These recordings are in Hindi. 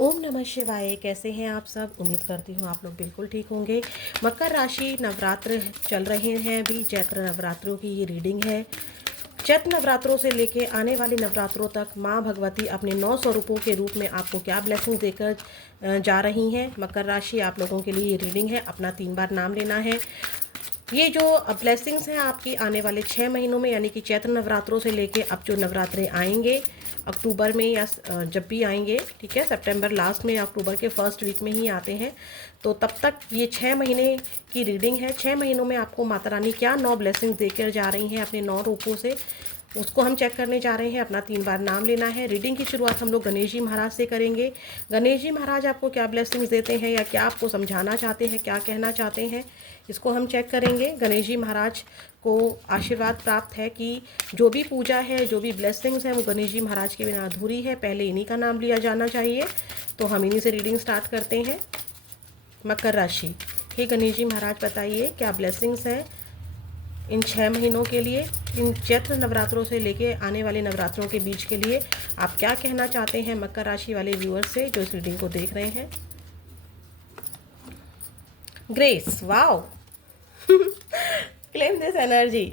ओम नमः शिवाय। कैसे हैं आप सब? उम्मीद करती हूँ आप लोग बिल्कुल ठीक होंगे। मकर राशि नवरात्र चल रहे हैं, अभी चैत्र नवरात्रों की ये रीडिंग है। चैत्र नवरात्रों से लेके आने वाले नवरात्रों तक माँ भगवती अपने 9 स्वरूपों के रूप में आपको क्या ब्लेसिंग देकर जा रही हैं। मकर राशि आप लोगों के लिए ये रीडिंग है, अपना 3 बार नाम लेना है। ये जो ब्लेसिंग्स हैं आपकी आने वाले 6 महीनों में, यानी कि चैत्र नवरात्रों से लेके अब जो नवरात्रे आएंगे अक्टूबर में या जब भी आएंगे, ठीक है, सितंबर लास्ट में या अक्टूबर के फर्स्ट वीक में ही आते हैं, तो तब तक ये 6 महीने की रीडिंग है। 6 महीनों में आपको माता रानी क्या 9 ब्लेसिंग्स देकर जा रही हैं अपने 9 रूपों से, उसको हम चेक करने जा रहे हैं। अपना 3 बार नाम लेना है। रीडिंग की शुरुआत हम लोग गणेश जी महाराज से करेंगे। गणेश जी महाराज आपको क्या ब्लेसिंग्स देते हैं या क्या आपको समझाना चाहते हैं, क्या कहना चाहते हैं, इसको हम चेक करेंगे। गणेश जी महाराज को आशीर्वाद प्राप्त है कि जो भी पूजा है, जो भी ब्लेसिंग्स हैं, वो गणेश जी महाराज के बिना अधूरी है। पहले इन्हीं का नाम लिया जाना चाहिए। तो हम इन्हीं से रीडिंग स्टार्ट करते हैं। मकर राशि, हे गणेश जी महाराज बताइए क्या ब्लेसिंग्स हैं इन 6 महीनों के लिए, इन चैत्र नवरात्रों से लेके आने वाले नवरात्रों के बीच के लिए आप क्या कहना चाहते हैं मकर राशि वाले व्यूअर्स से जो इस रीडिंग को देख रहे हैं। Grace, wow. Claim this energy.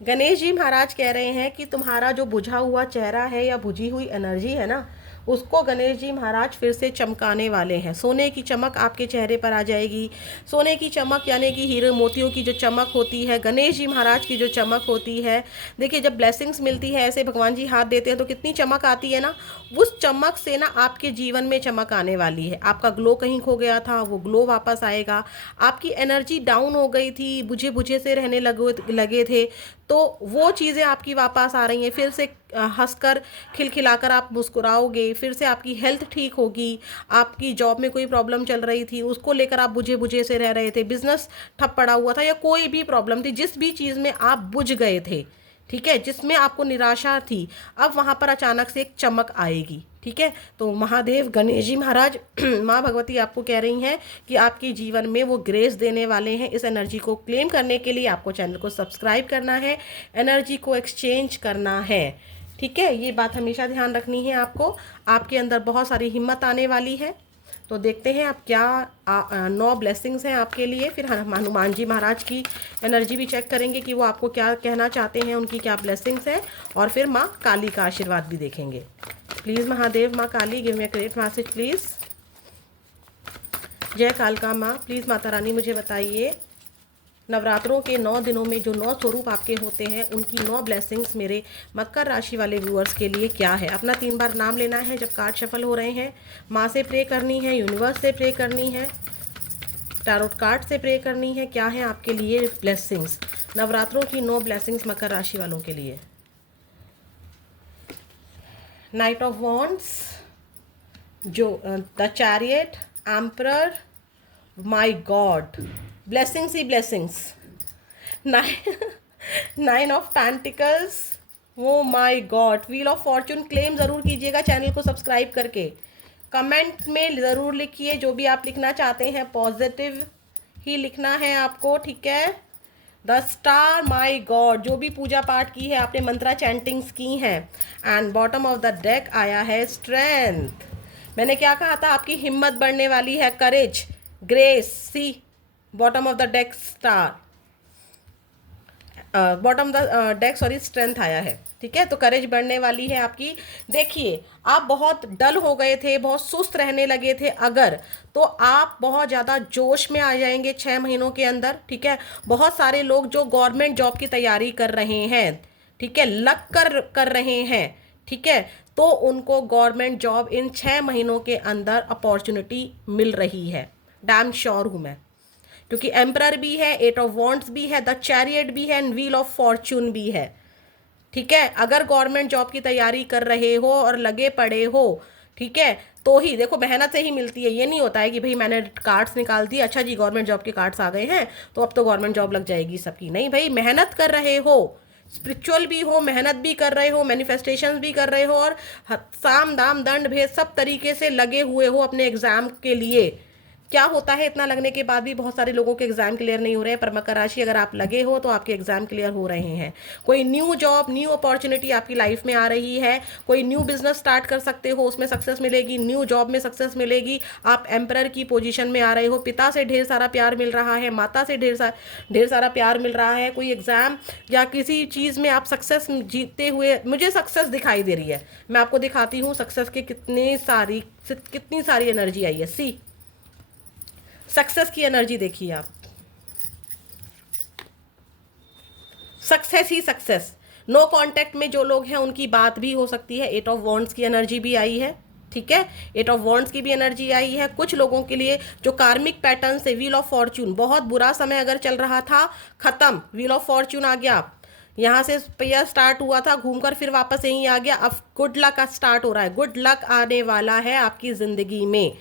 Ganesh ji महाराज कह रहे हैं कि तुम्हारा जो बुझा हुआ चेहरा है या बुझी हुई एनर्जी है ना, उसको गणेश जी महाराज फिर से चमकाने वाले हैं। सोने की चमक आपके चेहरे पर आ जाएगी। सोने की चमक यानी कि हीरे मोतियों की जो चमक होती है, गणेश जी महाराज की जो चमक होती है, देखिए जब ब्लेसिंग्स मिलती है ऐसे भगवान जी हाथ देते हैं तो कितनी चमक आती है ना, उस चमक से ना आपके जीवन में चमक आने वाली है। आपका ग्लो कहीं खो गया था, वो ग्लो वापस आएगा। आपकी एनर्जी डाउन हो गई थी, बुझे बुझे से रहने लगे थे, तो वो चीज़ें आपकी वापस आ रही हैं। फिर से हंसकर खिलखिलाकर आप मुस्कुराओगे। फिर से आपकी हेल्थ ठीक होगी। आपकी जॉब में कोई प्रॉब्लम चल रही थी, उसको लेकर आप बुझे बुझे से रह रहे थे, बिजनेस ठप पड़ा हुआ था या कोई भी प्रॉब्लम थी, जिस भी चीज़ में आप बुझ गए थे, ठीक है, जिसमें आपको निराशा थी, अब वहाँ पर अचानक से एक चमक आएगी। ठीक है, तो महादेव गणेश जी महाराज माँ भगवती आपको कह रही हैं कि आपके जीवन में वो ग्रेस देने वाले हैं। इस एनर्जी को क्लेम करने के लिए आपको चैनल को सब्सक्राइब करना है, एनर्जी को एक्सचेंज करना है। ठीक है, ये बात हमेशा ध्यान रखनी है आपको। आपके अंदर बहुत सारी हिम्मत आने वाली है। तो देखते हैं आप क्या 9 ब्लेसिंग्स हैं आपके लिए। फिर हम हनुमान जी महाराज की एनर्जी भी चेक करेंगे कि वो आपको क्या कहना चाहते हैं, उनकी क्या ब्लेसिंग्स हैं। और फिर माँ काली का आशीर्वाद भी देखेंगे। प्लीज़ महादेव, माँ Kali, give me a great message please. जय कालका माँ, प्लीज़ माता रानी मुझे बताइए नवरात्रों के 9 दिनों में जो 9 स्वरूप आपके होते हैं, उनकी 9 ब्लेसिंग्स मेरे मकर राशि वाले व्यूअर्स के लिए क्या है। अपना 3 बार नाम लेना है जब कार्ड शफल हो रहे हैं। माँ से प्रे करनी है, यूनिवर्स से प्रे करनी है, टैरोट कार्ड से प्रे करनी है। क्या है आपके लिए ब्लेसिंग्स, नवरात्रों की 9 ब्लेसिंग्स मकर राशि वालों के लिए। नाइट ऑफ वॉन्ड्स, जो the chariot, emperor, my god, blessings ही ब्लेसिंग्स। नाइन ऑफ पेंटिकल्स, वो my god, wheel of fortune. Claim ज़रूर कीजिएगा चैनल को सब्सक्राइब करके। कमेंट में ज़रूर लिखिए जो भी आप लिखना चाहते हैं, पॉजिटिव ही लिखना है आपको, ठीक है। द स्टार, माय गॉड, जो भी पूजा पाठ की है आपने, मंत्रा चैंटिंग्स की हैं। And bottom of the deck आया है स्ट्रेंथ। मैंने क्या कहा था, आपकी हिम्मत बढ़ने वाली है, courage, grace. See bottom of the deck star, bottom the deck sorry strength आया है, ठीक है। तो करेज बढ़ने वाली है आपकी। देखिए आप बहुत डल हो गए थे, बहुत सुस्त रहने लगे थे अगर, तो आप बहुत ज़्यादा जोश में आ जाएंगे 6 महीनों के अंदर, ठीक है। बहुत सारे लोग जो गवर्नमेंट जॉब की तैयारी कर रहे हैं, ठीक है, लग कर रहे हैं, ठीक है, तो उनको गवर्नमेंट जॉब इन 6 महीनों के अंदर अपॉर्चुनिटी मिल रही है, डैम श्योर हूँ मैं। क्योंकि एम्परर भी है, 8 ऑफ वॉन्ड्स भी है, द चैरियट भी है, एंड व्हील ऑफ फॉर्चून भी है, ठीक है। अगर गवर्नमेंट जॉब की तैयारी कर रहे हो और लगे पड़े हो, ठीक है, तो ही देखो मेहनत से ही मिलती है। ये नहीं होता है कि भाई मैंने कार्ड्स निकाल दिए, अच्छा जी गवर्नमेंट जॉब के कार्ड्स आ गए हैं तो अब तो गवर्नमेंट जॉब लग जाएगी सबकी। नहीं भाई, मेहनत कर रहे हो, स्पिरिचुअल भी हो, मेहनत भी कर रहे हो, मैनिफेस्टेशन भी कर रहे हो, और साम दाम दंड भेद सब तरीके से लगे हुए हो अपने एग्जाम के लिए, क्या होता है, इतना लगने के बाद भी बहुत सारे लोगों के एग्जाम क्लियर नहीं हो रहे हैं, पर मकर राशि अगर आप लगे हो तो आपके एग्जाम क्लियर हो रहे हैं। कोई न्यू जॉब, न्यू अपॉर्चुनिटी आपकी लाइफ में आ रही है, कोई न्यू बिजनेस स्टार्ट कर सकते हो, उसमें सक्सेस मिलेगी, न्यू जॉब में सक्सेस मिलेगी, आप एम्परर की पोजीशन में आ रहे हो, पिता से ढेर सारा प्यार मिल रहा है, माता से ढेर सारा प्यार मिल रहा है, कोई एग्जाम या किसी चीज़ में आप सक्सेस जीतते हुए, मुझे सक्सेस दिखाई दे रही है। मैं आपको दिखाती हूँ सक्सेस के कितनी सारी एनर्जी आई है। सी, सक्सेस की एनर्जी देखिए आप, सक्सेस ही सक्सेस। नो कांटेक्ट में जो लोग हैं उनकी बात भी हो सकती है। 8 ऑफ वॉन्ड्स की एनर्जी भी आई है, ठीक है, 8 ऑफ वॉन्ड्स की भी एनर्जी आई है। कुछ लोगों के लिए जो कार्मिक पैटर्न से, व्हील ऑफ फॉर्च्यून, बहुत बुरा समय अगर चल रहा था, खत्म, व्हील ऑफ फॉर्च्यून आ गया। यहाँ से पहिया स्टार्ट हुआ था, घूमकर फिर वापस यहीं आ गया, अब गुड लक का स्टार्ट हो रहा है, गुड लक आने वाला है आपकी जिंदगी में,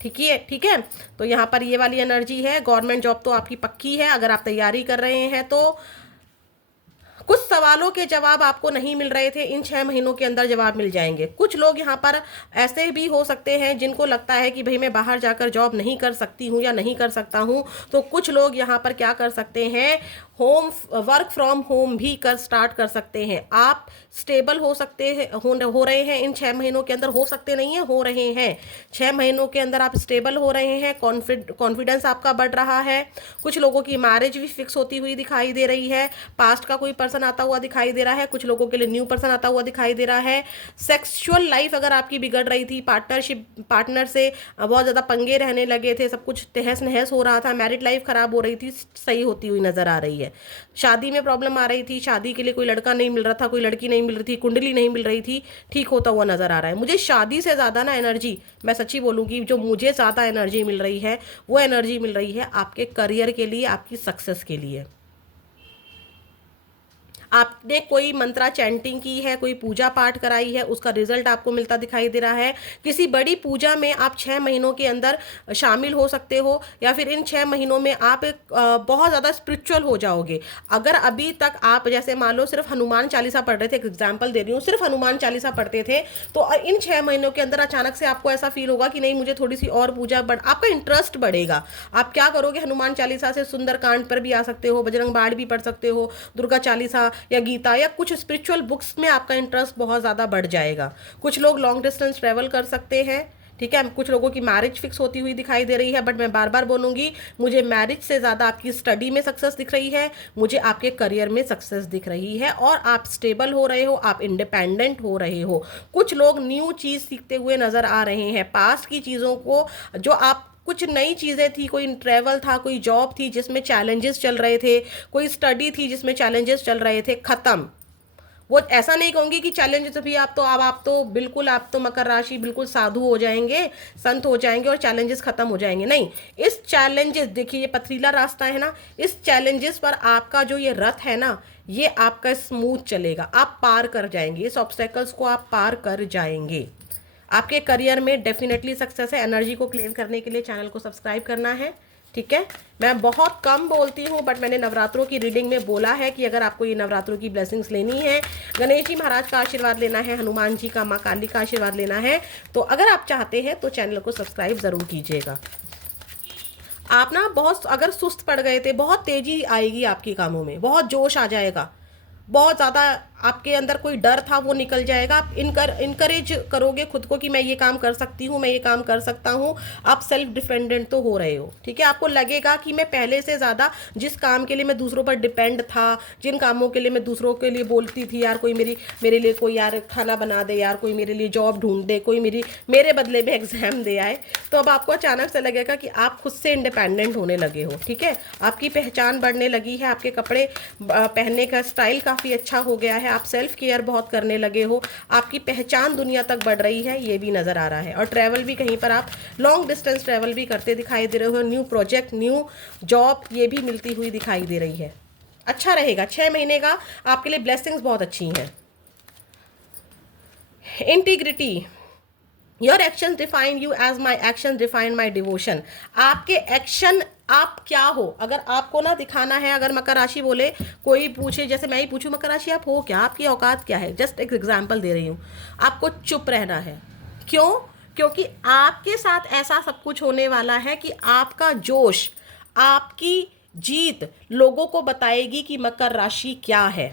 ठीक है, ठीक है। तो यहाँ पर ये वाली एनर्जी है। गवर्नमेंट जॉब तो आपकी पक्की है, अगर आप तैयारी कर रहे हैं तो। कुछ सवालों के जवाब आपको नहीं मिल रहे थे, इन 6 महीनों के अंदर जवाब मिल जाएंगे। कुछ लोग यहाँ पर ऐसे भी हो सकते हैं जिनको लगता है कि भाई मैं बाहर जाकर जॉब नहीं कर सकती हूँ या नहीं कर सकता हूँ, तो कुछ लोग यहाँ पर क्या कर सकते हैं, वर्क फ्रॉम होम भी स्टार्ट कर सकते हैं। आप स्टेबल हो सकते हैं, हो रहे हैं इन 6 महीनों के अंदर, हो सकते नहीं है, हो रहे हैं। 6 महीनों के अंदर आप स्टेबल हो रहे हैं, कॉन्फिडेंस आपका बढ़ रहा है। कुछ लोगों की मैरिज भी फिक्स होती हुई दिखाई दे रही है। पास्ट का कोई पर्सन आता हुआ दिखाई दे रहा है, कुछ लोगों के लिए न्यू पर्सन आता हुआ दिखाई दे रहा है। सेक्सुअल लाइफ अगर आपकी बिगड़ रही थी, पार्टनर से बहुत ज़्यादा पंगे रहने लगे थे, सब कुछ तहस नहस हो रहा था, मैरिड लाइफ खराब हो रही थी, सही होती हुई नजर आ रही है। शादी में प्रॉब्लम आ रही थी, शादी के लिए कोई लड़का नहीं मिल रहा था, कोई लड़की नहीं मिल रही थी, कुंडली नहीं मिल रही थी, ठीक होता हुआ नजर आ रहा है। मुझे शादी से ज़्यादा ना एनर्जी, मैं सच्ची बोलूँगी, जो मुझे ज़्यादा एनर्जी मिल रही है वो एनर्जी मिल रही है आपके करियर के लिए, आपकी सक्सेस के लिए। आपने कोई मंत्रा चैंटिंग की है, कोई पूजा पाठ कराई है, उसका रिजल्ट आपको मिलता दिखाई दे रहा है। किसी बड़ी पूजा में आप 6 महीनों के अंदर शामिल हो सकते हो, या फिर इन 6 महीनों में आप एक बहुत ज़्यादा स्पिरिचुअल हो जाओगे। अगर अभी तक आप जैसे मान लो सिर्फ हनुमान चालीसा पढ़ रहे थे, एक एग्जाम्पल दे रही हूँ, सिर्फ हनुमान चालीसा पढ़ते थे, तो इन 6 महीनों के अंदर अचानक से आपको ऐसा फील होगा कि नहीं, मुझे थोड़ी सी और पूजा आपका इंटरेस्ट बढ़ेगा। आप क्या करोगे, हनुमान चालीसा से सुंदरकांड पर भी आ सकते हो, बजरंग बाण भी पढ़ सकते हो, दुर्गा चालीसा या गीता या कुछ स्पिरिचुअल बुक्स में आपका इंटरेस्ट बहुत ज़्यादा बढ़ जाएगा। कुछ लोग लॉन्ग डिस्टेंस ट्रेवल कर सकते हैं, ठीक है। कुछ लोगों की मैरिज फिक्स होती हुई दिखाई दे रही है, बट मैं बार बार बोलूंगी, मुझे मैरिज से ज़्यादा आपकी स्टडी में सक्सेस दिख रही है, मुझे आपके करियर में सक्सेस दिख रही है, और आप स्टेबल हो रहे हो, आप इंडिपेंडेंट हो रहे हो। कुछ लोग न्यू चीज़ सीखते हुए नज़र आ रहे हैं, पास्ट की चीज़ों को, जो आप कुछ नई चीज़ें थी, कोई ट्रैवल था, कोई जॉब थी जिसमें चैलेंजेस चल रहे थे, कोई स्टडी थी जिसमें चैलेंजेस चल रहे थे, ख़त्म। वो ऐसा नहीं कहूँगी कि चैलेंजेस भी, आप तो बिल्कुल, आप तो मकर राशि बिल्कुल साधु हो जाएंगे, संत हो जाएंगे और चैलेंजेस खत्म हो जाएंगे, नहीं। इस चैलेंजेस, देखिए ये पथरीला रास्ता है ना, इस चैलेंजेस पर आपका जो ये रथ है ना, ये आपका स्मूथ चलेगा, आप पार कर जाएंगे, इस ऑब्स्टेकल्स को आप पार कर जाएंगे। आपके करियर में डेफिनेटली सक्सेस है। एनर्जी को क्लेम करने के लिए चैनल को सब्सक्राइब करना है, ठीक है। मैं बहुत कम बोलती हूँ, बट मैंने नवरात्रों की रीडिंग में बोला है कि अगर आपको ये नवरात्रों की ब्लेसिंग्स लेनी है, गणेश जी महाराज का आशीर्वाद लेना है, हनुमान जी का, माँ काली का आशीर्वाद लेना है, तो अगर आप चाहते हैं तो चैनल को सब्सक्राइब ज़रूर कीजिएगा। आप ना बहुत अगर सुस्त पड़ गए थे, बहुत तेज़ी आएगी आपके कामों में, बहुत जोश आ जाएगा, बहुत ज़्यादा आपके अंदर कोई डर था वो निकल जाएगा। आप इनकरेज करोगे खुद को कि मैं ये काम कर सकती हूँ, मैं ये काम कर सकता हूँ। आप सेल्फ डिपेंडेंट तो हो रहे हो, ठीक है। आपको लगेगा कि मैं पहले से ज़्यादा, जिस काम के लिए मैं दूसरों पर डिपेंड था, जिन कामों के लिए मैं दूसरों के लिए बोलती थी, यार कोई मेरे लिए कोई यार खाना बना दे, यार कोई मेरे लिए जॉब ढूंढ दे, कोई मेरे बदले में एग्जाम दे आए, तो अब आपको अचानक से लगेगा कि आप खुद से इंडिपेंडेंट होने लगे हो, ठीक है। आपकी पहचान बढ़ने लगी है, आपके कपड़े पहनने का स्टाइल काफ़ी अच्छा हो गया है, आप सेल्फ केयर बहुत करने लगे हो, आपकी पहचान दुनिया तक बढ़ रही है, ये भी नज़र आ रहा है। और ट्रैवल भी, कहीं पर आप लॉन्ग डिस्टेंस ट्रैवल भी करते दिखाई दे रहे हो, न्यू प्रोजेक्ट, न्यू जॉब, ये भी मिलती हुई दिखाई दे रही है। अच्छा रहेगा, 6 महीने का आपके लिए ब्लेसिंग्स बहुत अच्छी हैं। Integrity, your action define you as my action define my devotion. आपके एक्शन, आप क्या हो, अगर आपको ना दिखाना है, अगर मकर राशि बोले, कोई पूछे, जैसे मैं ही पूछूं मकर राशि आप हो क्या, आपकी औकात क्या है, जस्ट एक एग्जाम्पल दे रही हूँ, आपको चुप रहना है। क्यों? क्योंकि आपके साथ ऐसा सब कुछ होने वाला है कि आपका जोश, आपकी जीत लोगों को बताएगी कि मकर राशि क्या है।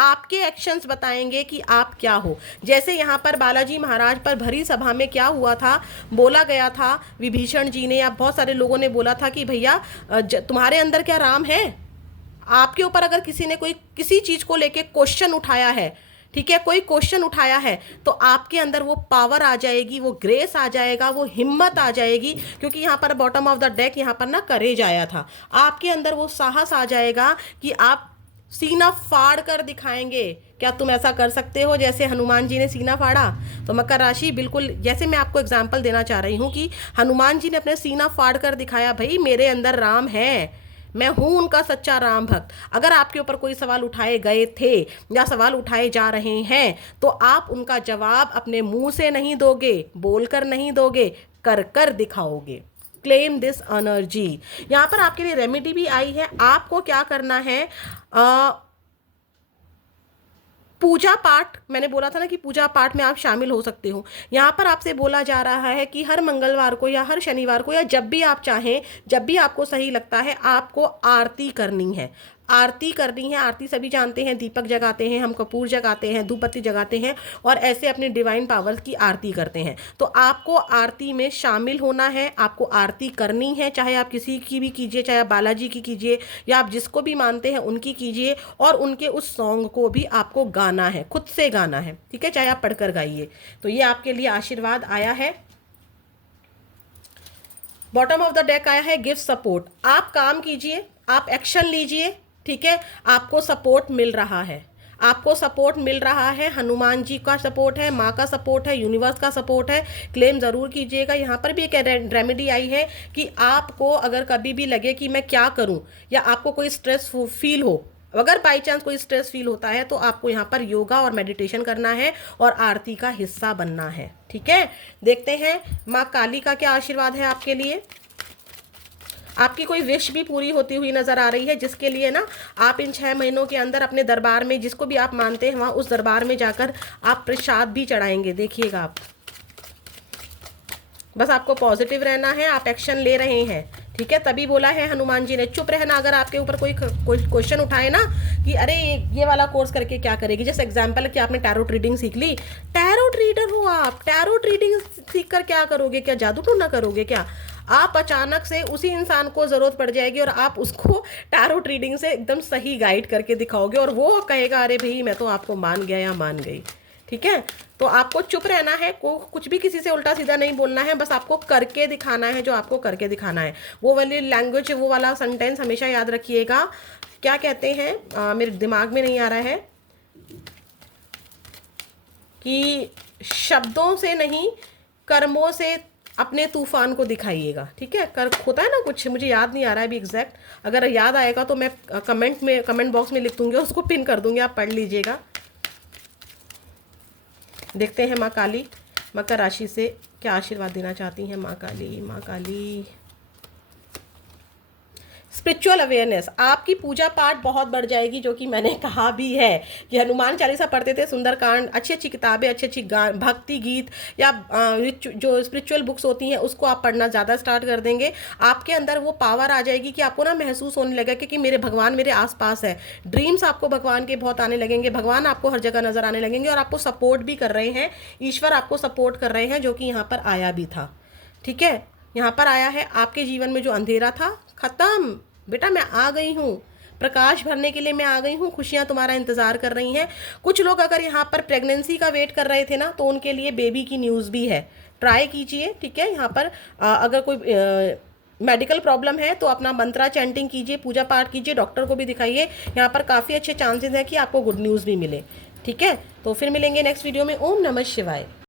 आपके एक्शंस बताएंगे कि आप क्या हो। जैसे यहाँ पर बालाजी महाराज पर भरी सभा में क्या हुआ था, बोला गया था विभीषण जी ने या बहुत सारे लोगों ने बोला था कि भैया तुम्हारे अंदर क्या राम है। आपके ऊपर अगर किसी ने कोई किसी चीज़ को लेके क्वेश्चन उठाया है, ठीक है, कोई क्वेश्चन उठाया है, तो आपके अंदर वो पावर आ जाएगी, वो ग्रेस आ जाएगा, वो हिम्मत आ जाएगी। क्योंकि यहाँ पर बॉटम ऑफ द डेक यहाँ पर ना करेज आया था। आपके अंदर वो साहस आ जाएगा कि आप सीना फाड़ कर दिखाएंगे। क्या तुम ऐसा कर सकते हो जैसे हनुमान जी ने सीना फाड़ा? तो मकर राशि बिल्कुल, जैसे मैं आपको एग्जांपल देना चाह रही हूँ कि हनुमान जी ने अपने सीना फाड़ कर दिखाया, भाई मेरे अंदर राम है, मैं हूं उनका सच्चा राम भक्त। अगर आपके ऊपर कोई सवाल उठाए गए थे या सवाल उठाए जा रहे हैं, तो आप उनका जवाब अपने मुंह से नहीं दोगे, बोलकर नहीं दोगे, कर कर दिखाओगे। Claim this energy. यहाँ पर आपके लिए रेमेडी भी आई है। आपको क्या करना है, पूजा पाठ, मैंने बोला था ना कि पूजा पाठ में आप शामिल हो सकते हो। यहाँ पर आपसे बोला जा रहा है कि हर मंगलवार को या हर शनिवार को या जब भी आप चाहें, जब भी आपको सही लगता है, आपको आरती करनी है। आरती करनी है। आरती सभी जानते हैं, दीपक जगाते हैं हम, कपूर जगाते हैं, धूपबत्ती जगाते हैं और ऐसे अपनी डिवाइन पावर्स की आरती करते हैं। तो आपको आरती में शामिल होना है, आपको आरती करनी है। चाहे आप किसी की भी कीजिए, चाहे आप बालाजी की कीजिए या आप जिसको भी मानते हैं उनकी कीजिए, और उनके उस सॉन्ग को भी आपको गाना है, खुद से गाना है, ठीक है, चाहे आप पढ़कर गाइए। तो ये आपके लिए आशीर्वाद आया है। बॉटम ऑफ द डेक आया है गिव सपोर्ट। आप काम कीजिए, आप एक्शन लीजिए, ठीक है, आपको सपोर्ट मिल रहा है, आपको सपोर्ट मिल रहा है। हनुमान जी का सपोर्ट है, माँ का सपोर्ट है, यूनिवर्स का सपोर्ट है। क्लेम ज़रूर कीजिएगा। यहाँ पर भी एक रेमेडी आई है कि आपको अगर कभी भी लगे कि मैं क्या करूँ, या आपको कोई स्ट्रेस फील हो, अगर बाई चांस कोई स्ट्रेस फील होता है, तो आपको यहाँ पर योगा और मेडिटेशन करना है और आरती का हिस्सा बनना है, ठीक है। देखते हैं माँ काली का क्या आशीर्वाद है आपके लिए। आपकी कोई विश भी पूरी होती हुई नजर आ रही है, जिसके लिए ना आप इन 6 महीनों के अंदर अपने दरबार में, जिसको भी आप मानते हैं वहाँ उस दरबार में जाकर आप प्रसाद भी चढ़ाएंगे। देखिएगा आप, बस आपको पॉजिटिव रहना है, आप एक्शन ले रहे हैं, ठीक है। तभी बोला है हनुमान जी ने चुप रहना। अगर आपके ऊपर कोई क्वेश्चन उठाए ना कि अरे ये वाला कोर्स करके क्या करेगी, जैसे एग्जांपल है कि आपने टैरोट रीडिंग सीख ली, टैरोट रीडर हो आप, टैरोट रीडिंग सीख कर क्या करोगे, क्या जादू टोना करोगे क्या? आप अचानक से उसी इंसान को ज़रूरत पड़ जाएगी और आप उसको टैरोट रीडिंग से एकदम सही गाइड करके दिखाओगे और वो कहेगा अरे भाई मैं तो आपको मान गया या मान गई, ठीक है। तो आपको चुप रहना है, कुछ भी किसी से उल्टा सीधा नहीं बोलना है, बस आपको करके दिखाना है जो आपको करके दिखाना है। वो वाली लैंग्वेज, वो वाला सेंटेंस हमेशा याद रखिएगा। क्या कहते हैं, मेरे दिमाग में नहीं आ रहा है, कि शब्दों से नहीं कर्मों से अपने तूफान को दिखाइएगा, ठीक है। कर होता है ना कुछ, मुझे याद नहीं आ रहा है अभी एग्जैक्ट, अगर याद आएगा तो मैं कमेंट बॉक्स में लिख दूंगी, उसको पिन कर दूंगी, आप पढ़ लीजिएगा। देखते हैं माँ काली मकर राशि से क्या आशीर्वाद देना चाहती हैं। माँ काली, माँ काली। स्पिरिचुअल अवेयरनेस, आपकी पूजा पाठ बहुत बढ़ जाएगी, जो कि मैंने कहा भी है कि हनुमान चालीसा पढ़ते थे, सुंदरकांड, अच्छी अच्छी किताबें, अच्छी अच्छी भक्ति गीत या जो स्पिरिचुअल बुक्स होती हैं उसको आप पढ़ना ज़्यादा स्टार्ट कर देंगे। आपके अंदर वो पावर आ जाएगी कि आपको ना महसूस होने लगेगा कि मेरे भगवान मेरे आसपास है। ड्रीम्स आपको भगवान के बहुत आने लगेंगे, भगवान आपको हर जगह नजर आने लगेंगे और आपको सपोर्ट भी कर रहे हैं, ईश्वर आपको सपोर्ट कर रहे हैं, जो कि यहाँ पर आया भी था, ठीक है। यहाँ पर आया है आपके जीवन में जो अंधेरा था खत्म, बेटा मैं आ गई हूँ, प्रकाश भरने के लिए मैं आ गई हूँ, खुशियाँ तुम्हारा इंतज़ार कर रही हैं। कुछ लोग अगर यहाँ पर प्रेगनेंसी का वेट कर रहे थे ना, तो उनके लिए बेबी की न्यूज़ भी है, ट्राई कीजिए, ठीक है। यहाँ पर अगर कोई मेडिकल प्रॉब्लम है तो अपना मंत्रा चैंटिंग कीजिए, पूजा पाठ कीजिए, डॉक्टर को भी दिखाइए, यहाँ पर काफ़ी अच्छे चांसेस हैं कि आपको गुड न्यूज़ भी मिले, ठीक है। तो फिर मिलेंगे नेक्स्ट वीडियो में। ओम नमः शिवाय।